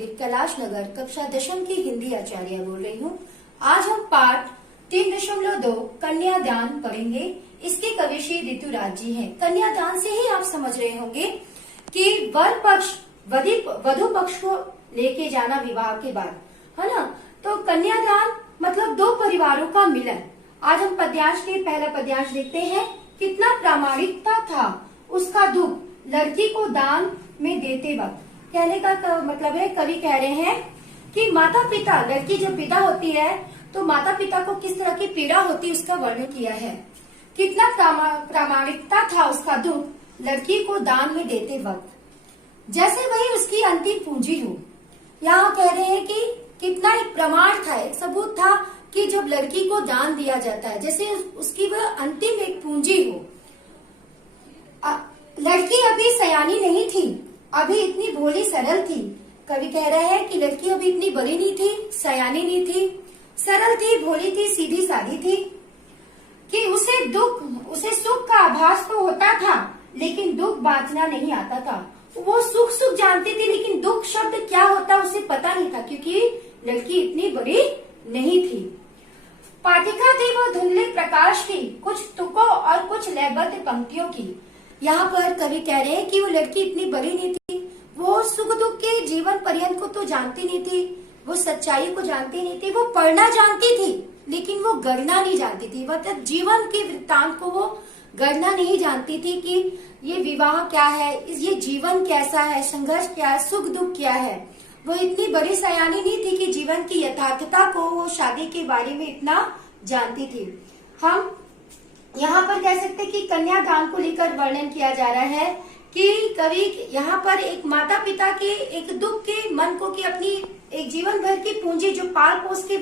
मंदिर कैलाश नगर कक्षा 10वीं की हिंदी आचार्य बोल रही हूँ। आज हम पाठ 3.2 कन्यादान पढ़ेंगे। इसके कवि श्री ऋतुराज जी हैं। कन्यादान से ही आप समझ रहे होंगे कि वर पक्ष वधु पक्ष को लेके जाना विवाह के बाद, है ना। तो कन्यादान मतलब दो परिवारों का मिलन। आज हम पद्यांश के पहला पद्यांश देखते हैं। कितना प्रामाणिकता था उसका दुख लड़की को दान में देते वक्त। कहने का मतलब है, कवि कह रहे हैं कि माता पिता, लड़की जब विदा होती है तो माता पिता को किस तरह की पीड़ा होती है उसका वर्णन किया है। कितना प्रामाणिकता था उसका दुख लड़की को दान में देते वक्त, जैसे वही उसकी अंतिम पूंजी हो। यहाँ कह रहे हैं कि कितना एक प्रमाण था, एक सबूत था कि जब लड़की को दान दिया जाता है जैसे उसकी वह अंतिम एक पूंजी हो। लड़की अभी सयानी नहीं थी, अभी इतनी भोली सरल थी। कवि कह रहे हैं कि लड़की अभी इतनी बड़ी नहीं थी, सयानी नहीं थी, सरल थी, भोली थी, सीधी सादी थी कि उसे सुख का आभास तो होता था लेकिन दुख बांटना नहीं आता था। वो सुख जानती थी लेकिन दुख शब्द क्या होता उसे पता नहीं था, क्योंकि लड़की इतनी बड़ी नहीं थी। पाठिका थी वो धुंधले प्रकाश की, कुछ तुकों और कुछ लयबद्ध पंक्तियों की। यहाँ पर कवि कह रहे हैं कि वो लड़की इतनी बड़ी नहीं थी, वो सुख दुख के जीवन पर्यंत को तो जानती नहीं थी, वो सच्चाई को जानती नहीं थी। वो पढ़ना जानती थी लेकिन वो गढ़ना नहीं जानती थी, मतलब जीवन के वृत्तांत को वो गढ़ना नहीं जानती थी कि ये विवाह क्या है, ये जीवन कैसा है, संघर्ष क्या है, सुख दुख क्या है। वो इतनी बड़ी सयानी नहीं थी कि जीवन की यथार्थता को वो शादी के बारे में इतना जानती थी। हम यहाँ पर कह सकते कि कन्यादान को लेकर वर्णन किया जा रहा है कि कवि यहाँ पर एक माता पिता के एक दुख के मन को कि अपनी एक जीवन भर की पूंजी जो पाल पोस के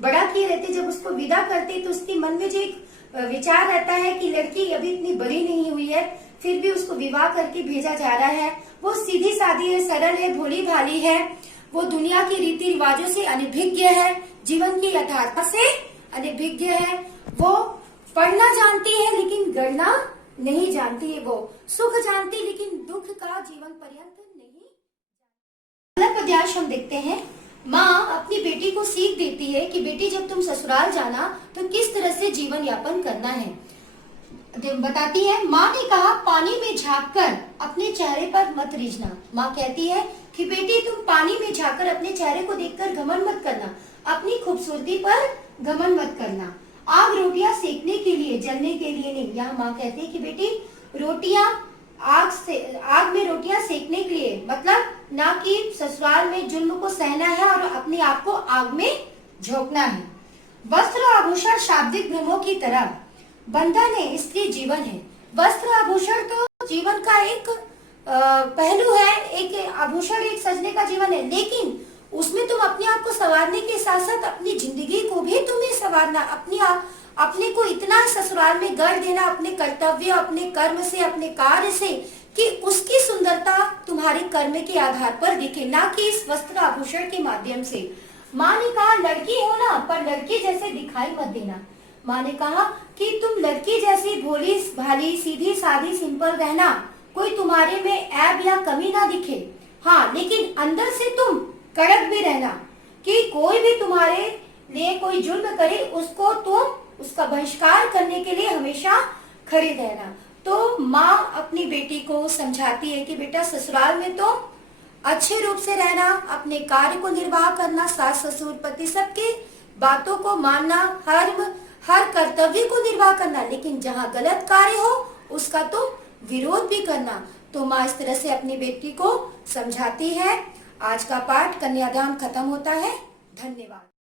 बड़ा किए रहते, जब उसको विदा करते तो उसके मन में जो एक विचार रहता है कि लड़की अभी इतनी बड़ी नहीं हुई है फिर भी उसको विवाह करके भेजा जा रहा है। वो सीधी सादी है, सरल है, भोली भाली है, वो दुनिया के रीति रिवाजों से अनभिज्ञ है, जीवन की यथार्थता से अनभिज्ञ है। वो पढ़ना जानती है लेकिन गढ़ना नहीं जानती है, वो सुख जानती लेकिन दुख का जीवन पर्यंत नहीं। अगला पद्यांश हम देखते हैं। माँ अपनी बेटी को सीख देती है कि बेटी जब तुम ससुराल जाना तो किस तरह से जीवन यापन करना है। बताती है, माँ ने कहा पानी में झांककर अपने चेहरे पर मत रीझना। माँ कहती है कि बेटी तुम पानी में झांककर अपने चेहरे को देखकर घमंड मत करना, अपनी खूबसूरती पर घमंड मत करना। आग रोटियां सेकने के लिए, जलने के लिए नहीं। यहाँ माँ कहती है कि बेटी रोटियां आग में रोटियां सेकने के लिए, मतलब ना कि ससुराल में जुल्म को सहना है और अपने आप को आग में झोंकना है। वस्त्र आभूषण शाब्दिक भ्रमों की तरह बंधन है, इसलिए जीवन है। वस्त्र आभूषण तो जीवन का एक पहलू है, एक आभूषण एक सजने का जीवन है, लेकिन उसमें तुम अपने आप को संवारने के साथ साथ अपनी जिंदगी को भी तुम्हें संवारना, अपने को इतना ससुराल में गढ़ देना अपने कर्तव्य, अपने कर्म से, अपने कार्य से कि उसकी सुंदरता तुम्हारे कर्म के आधार पर दिखे, ना कि इस वस्त्र आभूषण के माध्यम से। माँ ने कहा लड़की हो ना, पर लड़की जैसे दिखाई मत देना। माँ ने कहा कि तुम लड़की जैसी भोली भाली, सीधी सादी, सिंपल रहना, कोई तुम्हारे में ऐब या कमी ना दिखे। हाँ, लेकिन अंदर से तुम कड़क भी रहना कि कोई भी तुम्हारे लिए कोई जुल्म करे उसको तुम उसका बहिष्कार करने के लिए हमेशा खड़ी रहना। तो माँ अपनी बेटी को समझाती है कि बेटा ससुराल में तो अच्छे रूप से रहना, अपने कार्य को निर्वाह करना, सास ससुर पति सबकी बातों को मानना, हर कर्तव्य को निर्वाह करना, लेकिन जहाँ गलत कार्य हो उसका तो विरोध भी करना। तो माँ इस तरह से अपनी बेटी को समझाती है। आज का पाठ कन्यादान खत्म होता है। धन्यवाद।